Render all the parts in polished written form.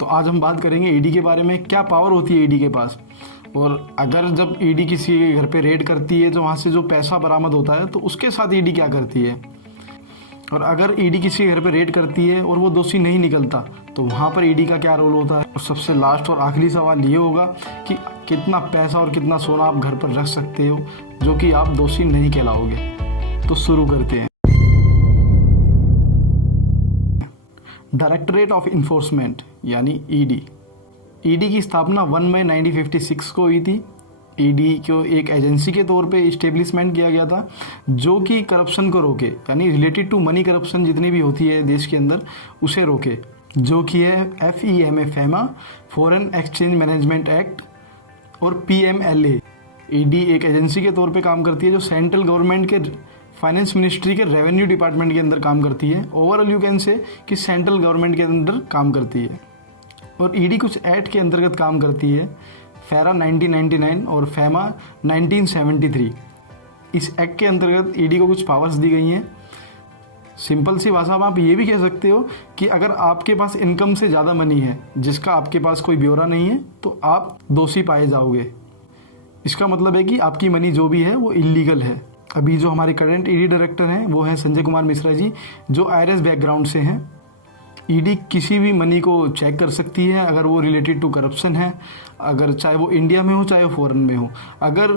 तो आज हम बात करेंगे ईडी के बारे में, क्या पावर होती है ईडी के पास। और अगर जब ईडी किसी के घर पे रेड करती है तो वहाँ से जो पैसा बरामद होता है तो उसके साथ ईडी क्या करती है। और अगर ईडी किसी के घर पे रेड करती है और वो दोषी नहीं निकलता तो वहाँ पर ईडी का क्या रोल होता है। और सबसे लास्ट और आखिरी सवाल ये होगा कि कितना पैसा और कितना सोना आप घर पर रख सकते हो जो कि आप दोषी नहीं कहलाओगे। तो शुरू करते हैं। डायरेक्टरेट ऑफ इन्फोर्समेंट यानी ईडी। ईडी की स्थापना 1 मई 1956 को हुई थी। ईडी को एक एजेंसी के तौर पे इस्टेब्लिशमेंट किया गया था जो कि करप्शन को रोके, यानी रिलेटेड टू मनी करप्शन जितनी भी होती है देश के अंदर उसे रोके, जो कि है FEMA foreign exchange management act और PMLA। ईडी एक एजेंसी के तौर पे काम करती है जो सेंट्रल गवर्नमेंट के फाइनेंस मिनिस्ट्री के रेवेन्यू डिपार्टमेंट के अंदर काम करती है। ओवरऑल यू कैन से कि सेंट्रल गवर्नमेंट के अंदर काम करती है। और ईडी कुछ एक्ट के अंतर्गत काम करती है, फेरा 1999 और फेमा 1973। इस एक्ट के अंतर्गत ईडी को कुछ पावर्स दी गई हैं। सिंपल सी भाषा में आप ये भी कह सकते हो कि अगर आपके पास इनकम से ज़्यादा मनी है जिसका आपके पास कोई ब्यौरा नहीं है तो आप दोषी पाए जाओगे। इसका मतलब है कि आपकी मनी जो भी है वो इलीगल है। अभी जो हमारे करंट ईडी डायरेक्टर हैं वो हैं संजय कुमार मिश्रा जी, जो IRS बैकग्राउंड से हैं। ईडी किसी भी मनी को चेक कर सकती है अगर वो रिलेटेड टू करप्शन है, अगर चाहे वो इंडिया में हो चाहे वो फॉरेन में हो। अगर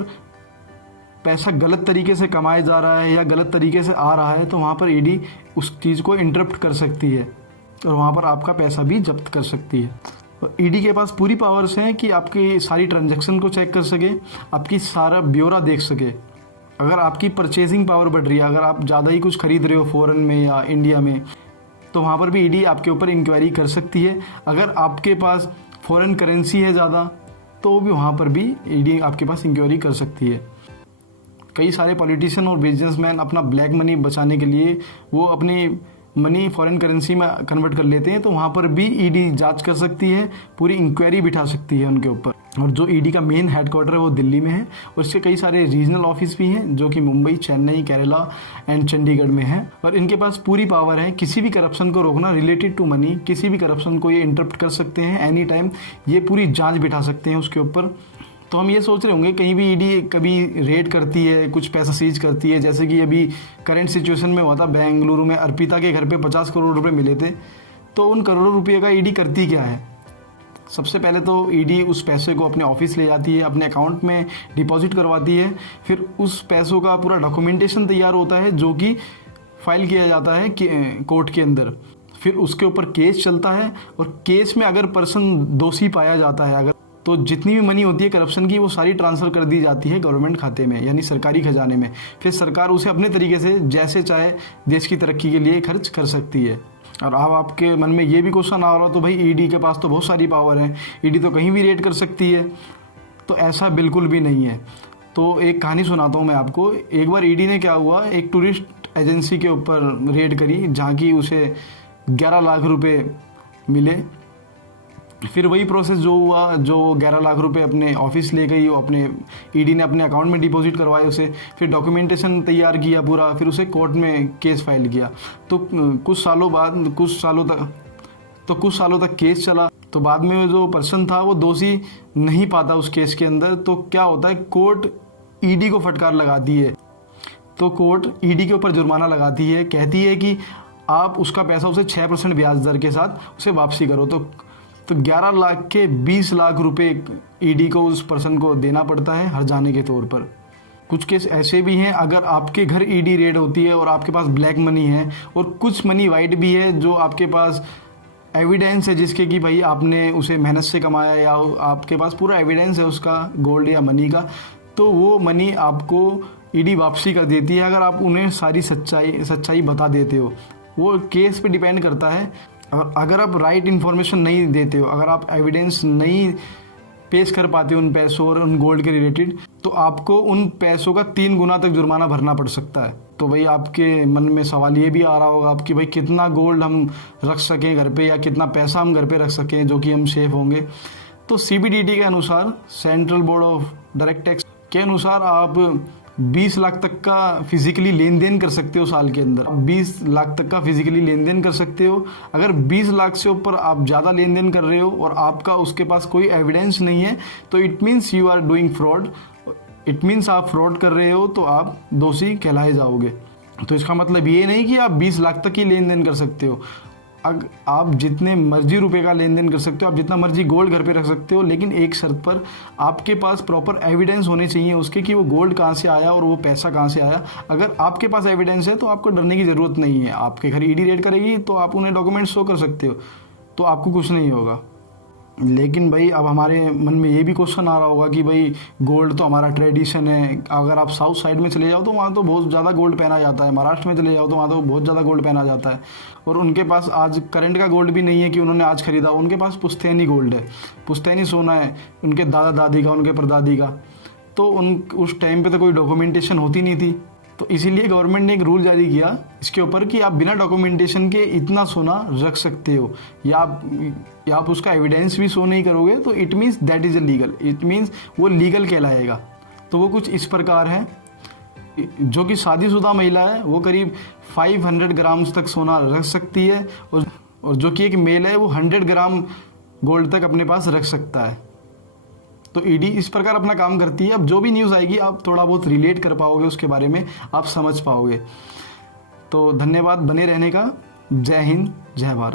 पैसा गलत तरीके से कमाया जा रहा है या गलत तरीके से आ रहा है तो वहाँ पर ईडी उस चीज़ को इंटरप्ट कर सकती है और वहाँ पर आपका पैसा भी जब्त कर सकती है। ईडी के पास पूरी पावर्स हैं कि आपकी सारी ट्रांजैक्शन को चेक कर सके, आपकी सारा ब्यौरा देख सके। अगर आपकी परचेजिंग पावर बढ़ रही है, अगर आप ज़्यादा ही कुछ खरीद रहे हो फॉरेन में या इंडिया में, तो वहाँ पर भी ईडी आपके ऊपर इंक्वायरी कर सकती है। अगर आपके पास फॉरेन करेंसी है ज़्यादा तो भी वहाँ पर भी ईडी आपके पास इंक्वायरी कर सकती है। कई सारे पॉलिटिशियन और बिजनेसमैन अपना ब्लैक मनी बचाने के लिए वो अपनी मनी फॉरेन करेंसी में कन्वर्ट कर लेते हैं, तो वहाँ पर भी ईडी जांच कर सकती है, पूरी इंक्वायरी बिठा सकती है उनके ऊपर। और जो ईडी का मेन हेडक्वार्टर है वो दिल्ली में है और इसके कई सारे रीजनल ऑफिस भी हैं जो कि मुंबई, चेन्नई, केरला एंड चंडीगढ़ में है। और इनके पास पूरी पावर है किसी भी करप्शन को रोकना रिलेटेड टू मनी, किसी भी करप्शन को ये इंटरप्ट कर सकते हैं एनी टाइम, ये पूरी जाँच बिठा सकते हैं उसके ऊपर। तो हम ये सोच रहे होंगे कहीं भी ईडी कभी रेड करती है, कुछ पैसा सीज करती है, जैसे कि अभी करंट सिचुएशन में हुआ था बेंगलुरु में अर्पिता के घर पे 50 करोड़ रुपए मिले थे। तो उन करोड़ों रुपये का ईडी करती क्या है। सबसे पहले तो ईडी उस पैसे को अपने ऑफिस ले जाती है, अपने अकाउंट में डिपॉजिट करवाती है, फिर उस पैसों का पूरा डॉक्यूमेंटेशन तैयार होता है जो कि फाइल किया जाता है कोर्ट के अंदर। फिर उसके ऊपर केस चलता है और केस में अगर पर्सन दोषी पाया जाता है अगर, तो जितनी भी मनी होती है करप्शन की वो सारी ट्रांसफ़र कर दी जाती है गवर्नमेंट खाते में यानी सरकारी खजाने में। फिर सरकार उसे अपने तरीके से जैसे चाहे देश की तरक्की के लिए खर्च कर सकती है। और अब आपके मन में ये भी क्वेश्चन आ रहा तो भाई ईडी के पास तो बहुत सारी पावर है, ईडी तो कहीं भी रेड कर सकती है। तो ऐसा बिल्कुल भी नहीं है। तो एक कहानी सुनाता हूँ मैं आपको। एक बार ईडी ने क्या हुआ, एक टूरिस्ट एजेंसी के ऊपर रेड करी जहाँ की उसे 11 लाख रुपये मिले। फिर वही प्रोसेस जो हुआ, जो 11 लाख रुपए अपने ऑफिस ले गई, वो अपने ईडी ने अपने अकाउंट में डिपॉजिट करवाए उसे, फिर डॉक्यूमेंटेशन तैयार किया पूरा, फिर उसे कोर्ट में केस फाइल किया। तो कुछ सालों तक केस चला। तो बाद में जो पर्सन था वो दोषी नहीं पाता उस केस के अंदर। तो क्या होता है, कोर्ट ईडी को फटकार लगाती है। तो कोर्ट ईडी के ऊपर जुर्माना लगाती है, कहती है कि आप उसका पैसा उसे 6% ब्याज दर के साथ उसे वापसी करो। तो 11 लाख के 20 लाख रुपए ईडी को उस पर्सन को देना पड़ता है हर्जाने के तौर पर। कुछ केस ऐसे भी हैं, अगर आपके घर ईडी रेड होती है और आपके पास ब्लैक मनी है और कुछ मनी वाइट भी है जो आपके पास एविडेंस है जिसके कि भाई आपने उसे मेहनत से कमाया या आपके पास पूरा एविडेंस है उसका गोल्ड या मनी का, तो वो मनी आपको ईडी वापसी कर देती है अगर आप उन्हें सारी सच्चाई बता देते हो। वो केस पे डिपेंड करता है। और अगर आप राइट इन्फॉर्मेशन नहीं देते हो, अगर आप एविडेंस नहीं पेश कर पाते उन पैसों और उन गोल्ड के रिलेटेड, तो आपको उन पैसों का 3 गुना तक जुर्माना भरना पड़ सकता है। तो भाई आपके मन में सवाल ये भी आ रहा होगा कि भाई कितना गोल्ड हम रख सकें घर पे या कितना पैसा हम घर पे रख सकें जो कि हम सेफ होंगे। तो CBDT के अनुसार, central board of direct tax के अनुसार, आप 20 लाख तक का फिजिकली लेन देन कर सकते हो साल के अंदर। 20 लाख तक का फिजिकली लेन देन कर सकते हो। अगर 20 लाख से ऊपर आप ज़्यादा लेन देन कर रहे हो और आपका उसके पास कोई एविडेंस नहीं है, तो it means you are doing fraud. It means आप फ्रॉड कर रहे हो, तो आप दोषी कहलाए जाओगे। तो इसका मतलब ये नहीं कि आप 20 लाख तक ही लेन देन कर सकते हो। आप जितने मर्जी रुपए का लेन देन कर सकते हो, आप जितना मर्जी गोल्ड घर पे रख सकते हो, लेकिन एक शर्त पर, आपके पास प्रॉपर एविडेंस होने चाहिए उसके कि वो गोल्ड कहाँ से आया और वो पैसा कहाँ से आया। अगर आपके पास एविडेंस है तो आपको डरने की ज़रूरत नहीं है। आपके घर ईडी रेड करेगी तो आप उन्हें डॉक्यूमेंट शो कर सकते हो, तो आपको कुछ नहीं होगा। लेकिन भाई अब हमारे मन में ये भी क्वेश्चन आ रहा होगा कि भाई गोल्ड तो हमारा ट्रेडिशन है। अगर आप साउथ साइड में चले जाओ तो वहाँ तो बहुत ज़्यादा गोल्ड पहना जाता है, महाराष्ट्र में चले जाओ तो वहाँ तो बहुत ज़्यादा गोल्ड पहना जाता है, और उनके पास आज करंट का गोल्ड भी नहीं है कि उन्होंने आज खरीदा। उनके पास पुश्तैनी गोल्ड है, पुश्तैनी सोना है, उनके दादा दादी का, उनके परदादी का। तो उस टाइम पर तो कोई डॉक्यूमेंटेशन होती नहीं थी, तो इसीलिए गवर्नमेंट ने एक रूल जारी किया इसके ऊपर कि आप बिना डॉक्यूमेंटेशन के इतना सोना रख सकते हो, या आप उसका एविडेंस भी शो नहीं करोगे तो it means that is legal. It means वो लीगल कहलाएगा। तो वो कुछ इस प्रकार है। जो कि शादीशुदा महिला है वो करीब 500 ग्राम तक सोना रख सकती है, और जो कि एक मेल है वो 100 ग्राम गोल्ड तक अपने पास रख सकता है। तो ईडी इस प्रकार अपना काम करती है। अब जो भी न्यूज़ आएगी आप थोड़ा बहुत रिलेट कर पाओगे, उसके बारे में आप समझ पाओगे। तो धन्यवाद बने रहने का। जय हिंद, जय भारत।